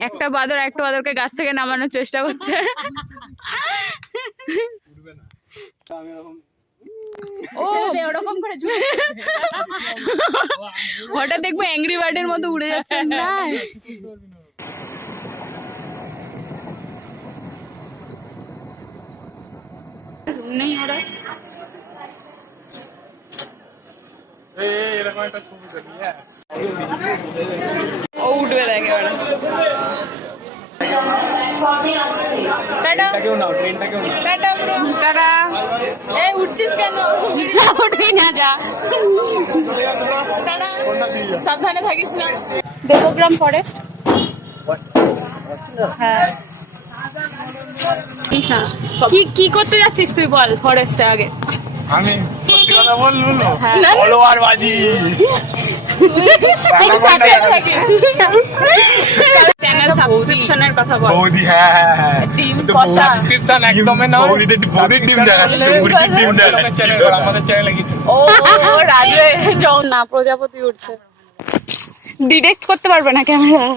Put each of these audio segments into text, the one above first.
একটা বাদর একটা বাদরকে গাছ থেকে নামানোর চেষ্টা করছে। ও ওরকম করে হঠাৎ দেখবো অ্যাংরি বার্ডের মতো উড়ে যাচ্ছে না। নেই ওরা ও উঠবে দেখে ওরা। উঠছিস কেন? উঠবি না, যা সাবধানে থাকিস না। দেবগ্রাম ফরেস্ট। হ্যাঁ কি করতে যাচ্ছিস তুই বল ফরেস্টে আগে? আমি সত্যি কথা বলবো ফলোয়ার বাজি চ্যানেল সাবস্ক্রিপশনের কথা বল। বৌদি হ্যাঁ টিম কষা সাবস্ক্রিপশন একদমই না। বৌদিদের টিম দেখাচ্ছে, বৌদিদের টিম দেখাচ্ছে আমাদের চ্যানেলে কি। ও রাজে যাও না, প্রজাপতি উঠছে, ডিটেক্ট করতে পারবে না ক্যামেরা।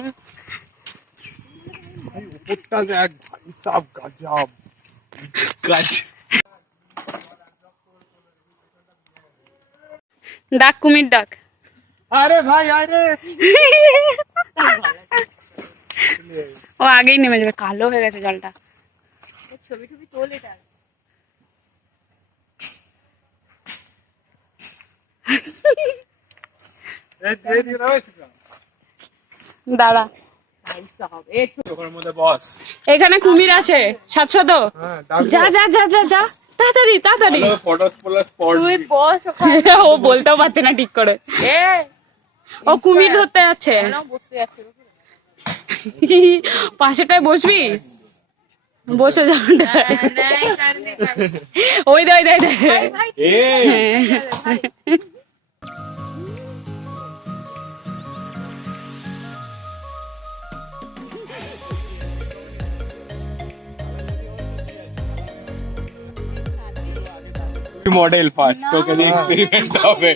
উপরটা দেখ ভাই সব গজব গাছ। ডাক কুমির ডাক। আরে ভাই আরে ও আগেই নেমে যাবে, কালো হয়ে গেছে জলটা। ছবি টবি তোল এটা। দাঁড়া এখানে কুমির আছে 700। যা যা যা যা যা তাড়াতাড়ি তাড়াতাড়ি। তুই বস ওখানে। ও বলতেও পারছে না ঠিক করে। ও কুমির ধরতে যাচ্ছে। পাশেটায় বসবি, বসে যাও। ওই দে দে দে। মডেল ফার্স্ট তোকে দিয়ে এক্সপেরিমেন্ট হবে।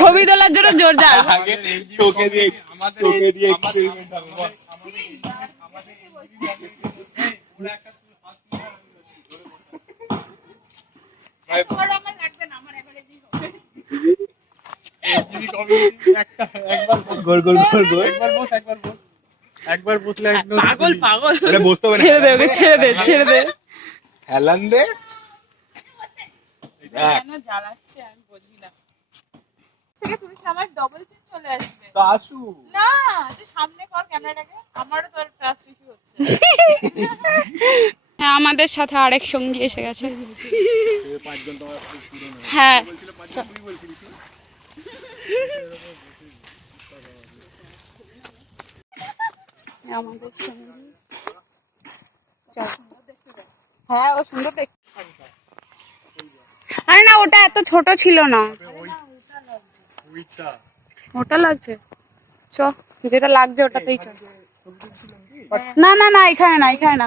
ছবি তোলার জন্য জোরদার। আগে তোকে দিয়ে এক্সপেরিমেন্ট হবে। একবার বসলে পাগল পাগল বসতে হবে না। ছেড়ে দে ওকে, ছেড়ে দে ছেড়ে দে। হেলান দে। কেন জ্বালাচ্ছে আমি বুঝি না। তুমি আমার ডবল চিন চলে আসবে। তো আসু না, তুই সামনে কর ক্যামেরাটাকে, আমারও তোর ট্রাস্ট ইস্যু হচ্ছে। হ্যাঁ আমাদের সাথে আরেক সঙ্গী এসে গেছে। হ্যাঁ আমাদের সঙ্গী। হ্যাঁ ও সুন্দর দেখতে। আরে না ওটা এত ছোট ছিল না, ওটা লাগছে। চ যেটা লাগছে ওটাতেই চ। না না না এখানে না, এখানে না।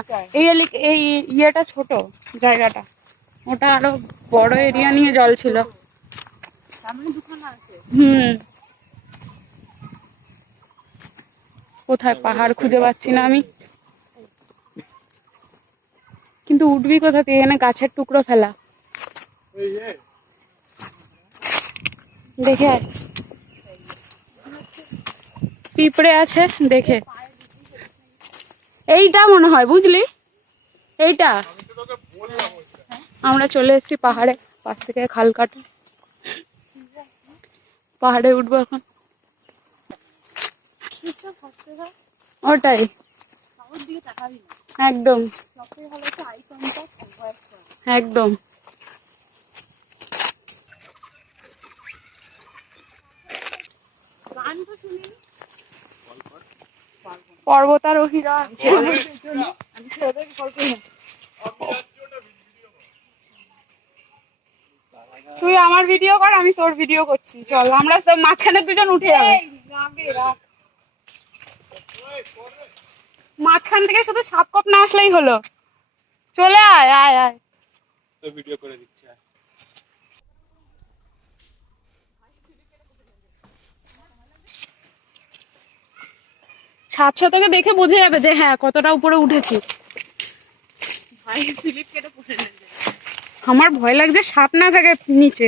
এই ইয়েটা ছোট জায়গাটা, ওটা আরো বড় এরিয়া নিয়ে জল ছিল। কোথায় পাহাড় খুঁজে পাচ্ছি না আমি। কিন্তু উঠবি কোথা থেকে? এখানে গাছের টুকরো ফেলা। দেখে পিঁপড়ে আছে দেখে। এইটা মনে হয় বুঝলি, এইটা। আমরা চলে এসেছি পাহাড়ে, পাশ থেকে খাল কাটে। পাহাড়ে উঠবো এখন। ওটাই একদম একদম। পর্বতারোহীরা তুই আমার ভিডিও কর, আমি তোর ভিডিও করছি। চল আমরা মাঝখানে দুজন উঠে যাবো। মাঝখান থেকে শুধু সাপ কপ না আসলেই হলো। চলে আয় আয় আয়, তো ভিডিও করে দিচ্ছি। ছাদ শতকে দেখে বোঝা যাবে যে হ্যাঁ কতটা উপরে উঠেছি। আমার ভয় লাগছে সাপ না থাকে নিচে,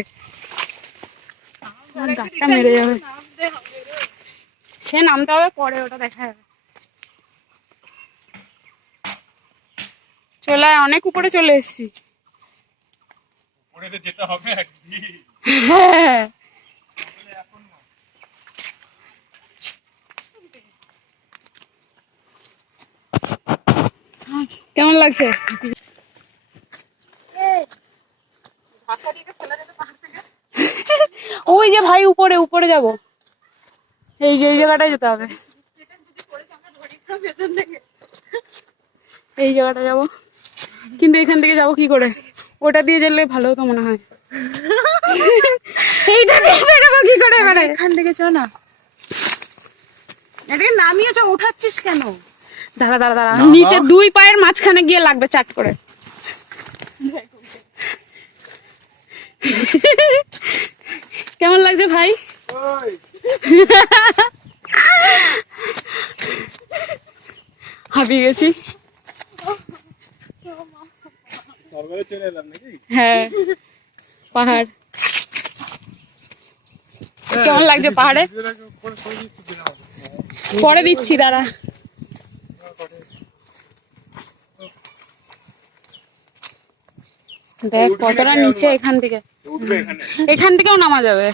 গাছটা মেরে যাবে। সে নামতে হবে পরে, ওটা দেখা যাবে। চলে আয়, অনেক উপরে চলে এসেছি। যেতে হবে একদিন। হ্যাঁ কেমন লাগছে? ওই যে ভাই উপরে উপরে যাব, এই যে এই জায়গাটায় যেতে হবে, এই জায়গাটা যাব। কিন্তু এখান থেকে যাব কি করে? ওটা দিয়ে গেলে ভালো হতো মনে হয়। এইটা দিয়ে বেরোবো কি করে এবারে? এখান থেকে চ না, এটাকে নামিয়ে চ, উঠাচ্ছিস কেন? দাঁড়া দাঁড়া দাঁড়া, নিচে দুই পায়ের মাঝখানে গিয়ে লাগবে চাট করে। কেমন লাগছে ভাই? হাঁপিয়ে গেছি। হ্যাঁ পাহাড় কেমন লাগছে? পাহাড়ে পরে দিচ্ছি, দাঁড়া। দেখ কতটা নিচে, এখান থেকে, এখান থেকেও নামা যাবে।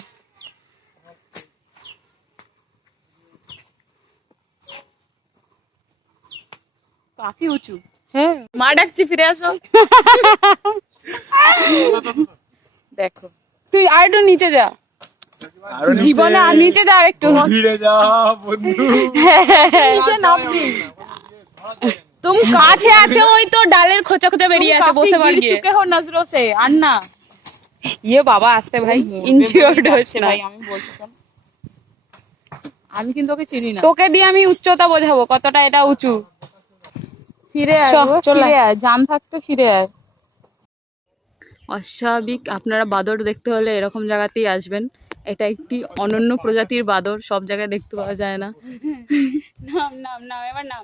কাফি উঁচু। হ্যাঁ মা ডাকছি, ফিরে আসো। দেখো তুই আর একটু নিচে যা, জীবনে আর নিচে যা আর একটু। ফিরে যা বন্ধু। নিচে নামবি। তুমি কাছে আছে, ওই তো ডালের খোঁচা খোঁচা বেরিয়ে আছে, বসে পড় গিয়ে। চুকে হো নজরোं से, আন্না। ইয়ে বাবা আসতে ভাই, ইনজিওর্ড হচ্ছে না। ভাই আমি বলছি শোন, আমি কিন্তু ওকে চিনি না। তোকে দিয়ে আমি উচ্চতা বোঝাবো কতটা এটা উঁচু। ফিরে আয়, ফিরে আয়, জান থাকতে ফিরে আয়। অস্বাভাবিক, আপনারা বাদর দেখতে হলে এরকম জায়গাতেই আসবেন। এটা একটি অনন্য প্রজাতির বাদর, সব জায়গায় দেখতে পাওয়া যায় না। নাম নাম নাম, এবার নাম।